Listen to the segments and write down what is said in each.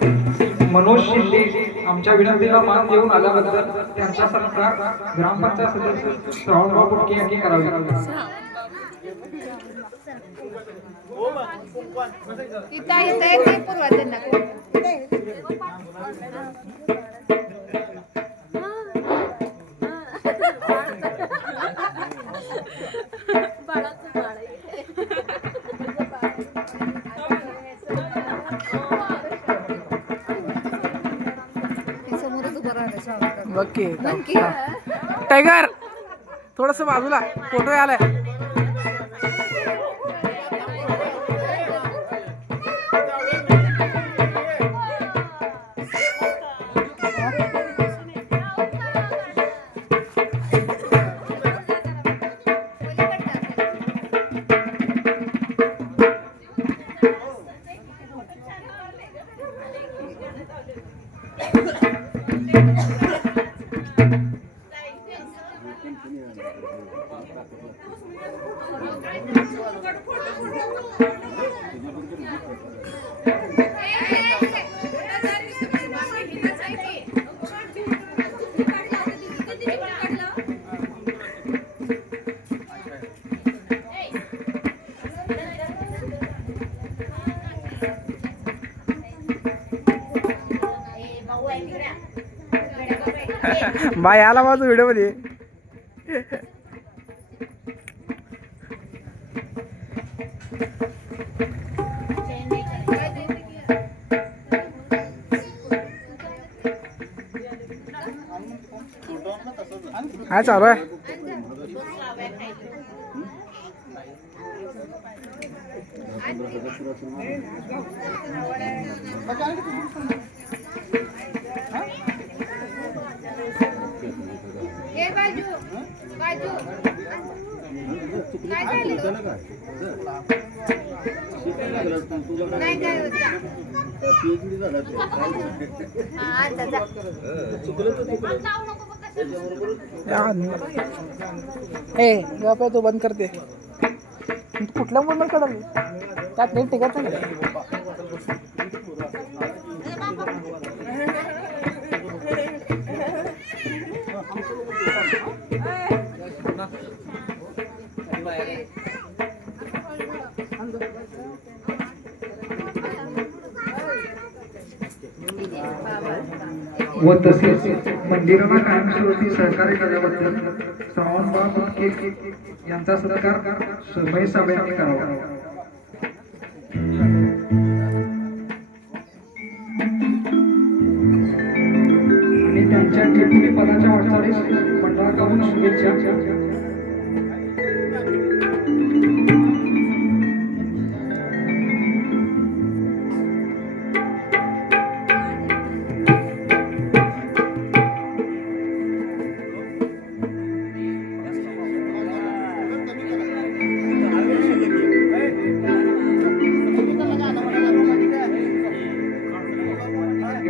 मनोज शिंदे आमच्या विनंतीला मान देऊन आल्याबद्दल त्यांचा सत्कार ग्रामपंचायत सदस्य श्रावणराव पुटके यांनी करावे. टायगर थोडस बाजूला फोटो आलाय. बाय आला माझा व्हिडिओ मध्ये. काय चालू आहे? तो बंद करते. कुठल्या मुलं काढाल त्यात नाही टिकायचं नाही. व तसेच मंदिराला कायमस्वरूपी सहकार्य केल्याबद्दल श्रावणबाळ पुटके यांचा सत्कार सभय सभेने करावा. आणि त्यांच्या टिप्पणी पदाच्या वाटचालीस मंडळाकडून शुभेच्छा.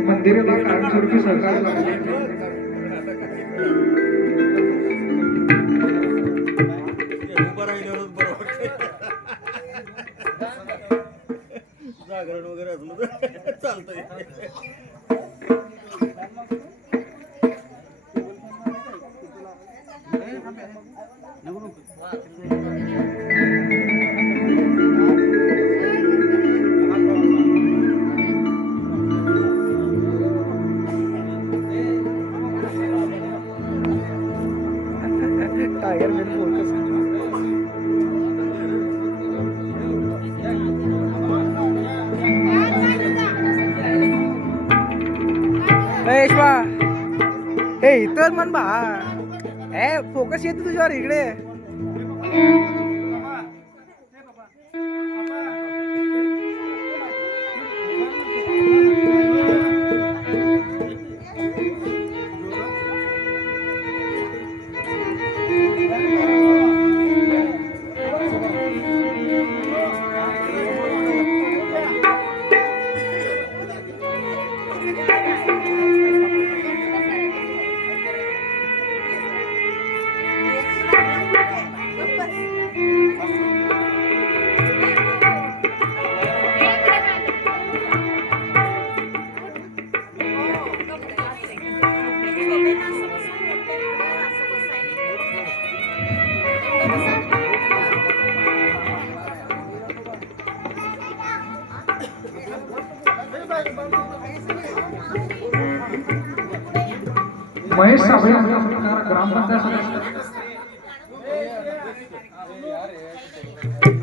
मंदिराला कायमस्वरूपी सहकार्य लागले. जागरण वगैरे असलं चालतंय. टायगर मेरे फोकस हे इतर मन बा हे फोकस येतो तुझ्यावर इकडे. महेश साबळे यांचा सत्कार ग्रामपंचायत सदस्य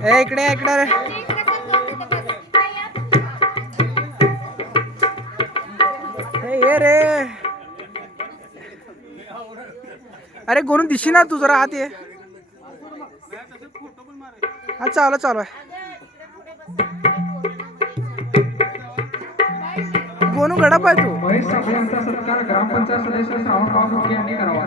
ए इकडे इकडे रे. ए ये रे. अरे गोनू दिशी ना तू जरा आत ये. हा चालू चालू आहे. गोनू गडप आहे तू. महेश साबळे यांचा सत्कार ग्रामपंचायत सदस्य श्रावणबाब मुके यांनी करावा.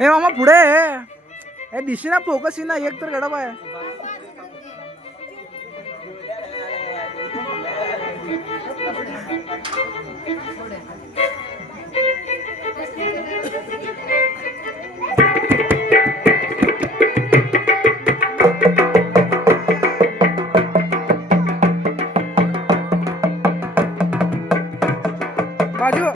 हे मामा पुढे हे दिशी ना फोकस ना एक तर गडप आहे. बाजू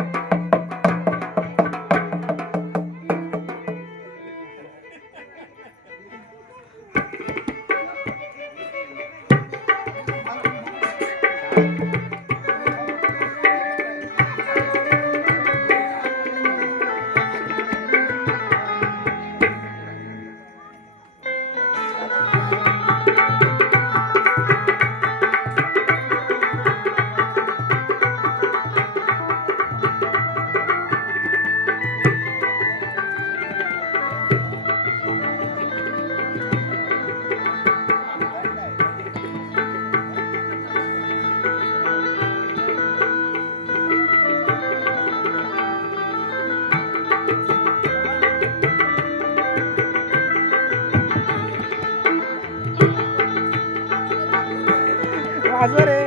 वाजव रे.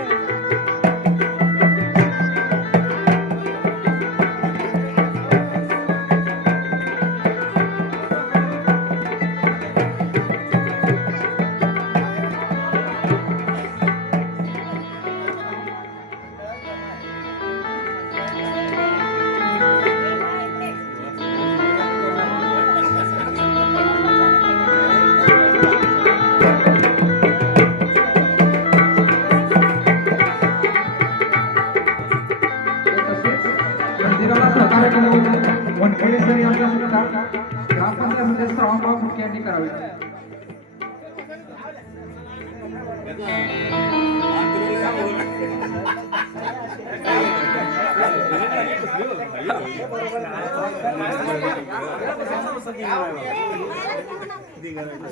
मंदिराला सहकार्य केले होते वनखेडे सर यांचा सत्कार ग्रामपंचायत सदस्य श्रावणबाब मुके यांनी करावे.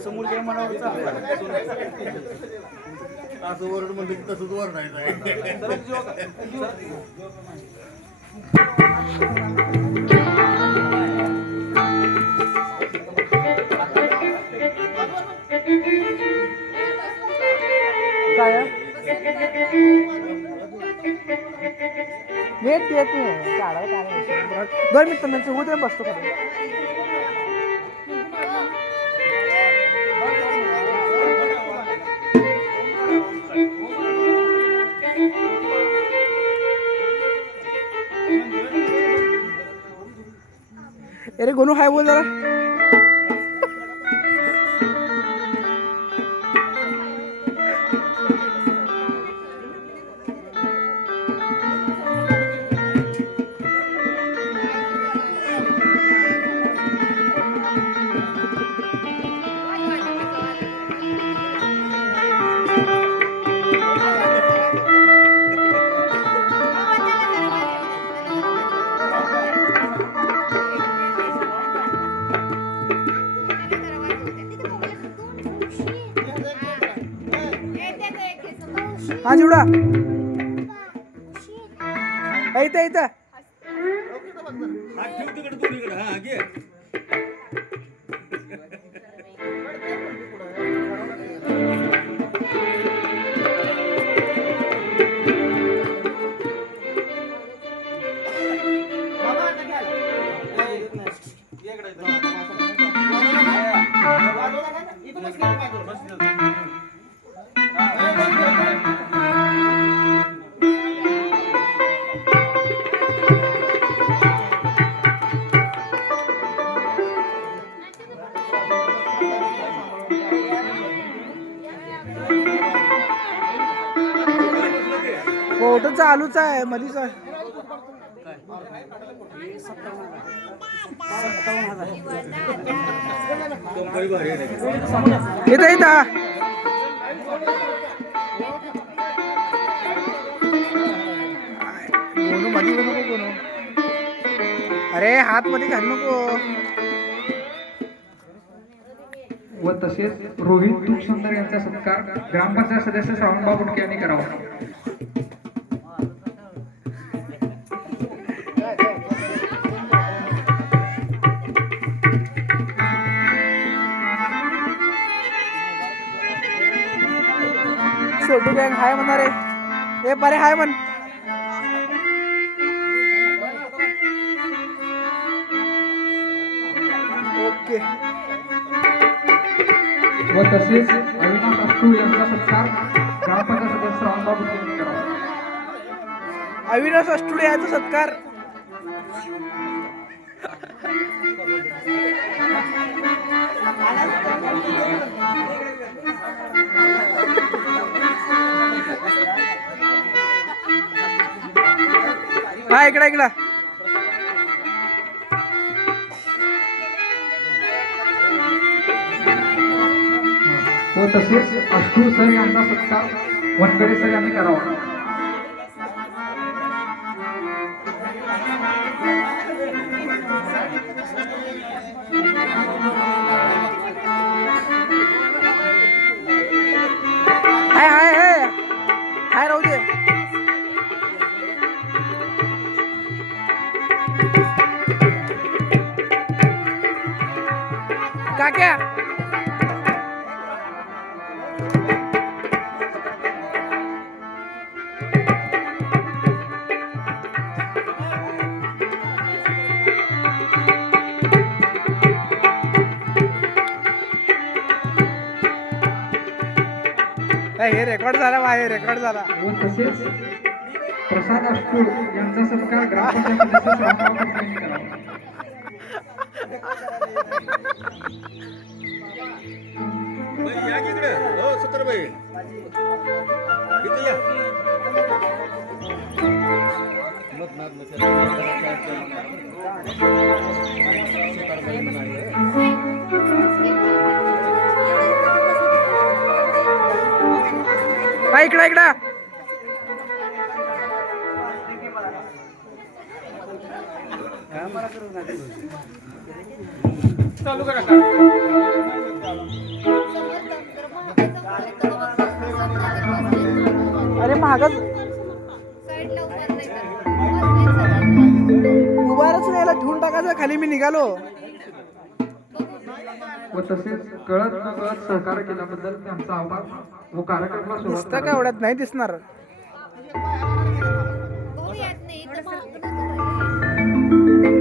समोर काय म्हणावं असं वरड म्हणलं की तसंच वरडायचं आहे. काय येत येत नाही काढायला काय 2 मिनिटं म्हणजे उद्या बसतो का. अरे गोनू हाय बोल जरा. हा चिवडा इथं इथं. हात ठेव तिकडे दोन्हीकडे. हा घे. इकडे फोटो चालूच आहे मधीच आहे. इथं इथं गोनू मध्ये नको गोनू. अरे हात मध्ये घाल नको. व तसेच रोहित तुकसुंदर यांचा सत्कार ग्रामपंचायत सदस्य श्रावणबाब बुटके यांनी करावा. छोटू गँग हाय म्हणणार रे. हे बरे हाय म्हण. ओके. व तसेच अविनाश अष्टू यांचा सत्कार ग्रामपंचायत सदस्य श्रावणबाब बुटके यांनी करावा. अविनाश अष्टुडे याचा सत्कार. हा इकडा इकडा. व तसेच अष्टू सर यांचा सत्कार वनकडे सर यांनी करावा. हाय हाय हाय हाय राहू दे. काक्या हे रेकॉर्ड झाला बाहेर रेकॉर्ड झाला. व तसेच प्रसाद अष्टू यांचा सत्कार ग्रामपंचायत सदस्य श्रावणबाब बुटके यांनी करावा. या की इकडे हो सत्तरबाई इथे या. बाई इकडा इकडा. चालू करा. अरे महागच उभारच नाही याला ठेवून टाकायचं खाली. मी निघालो. व तसेच कळत नकळत सहकार्य केल्याबद्दल त्यांचा आभार व कार्यक्रमाला सुरुवात दिसतं का एवढ्यात नाही दिसणार.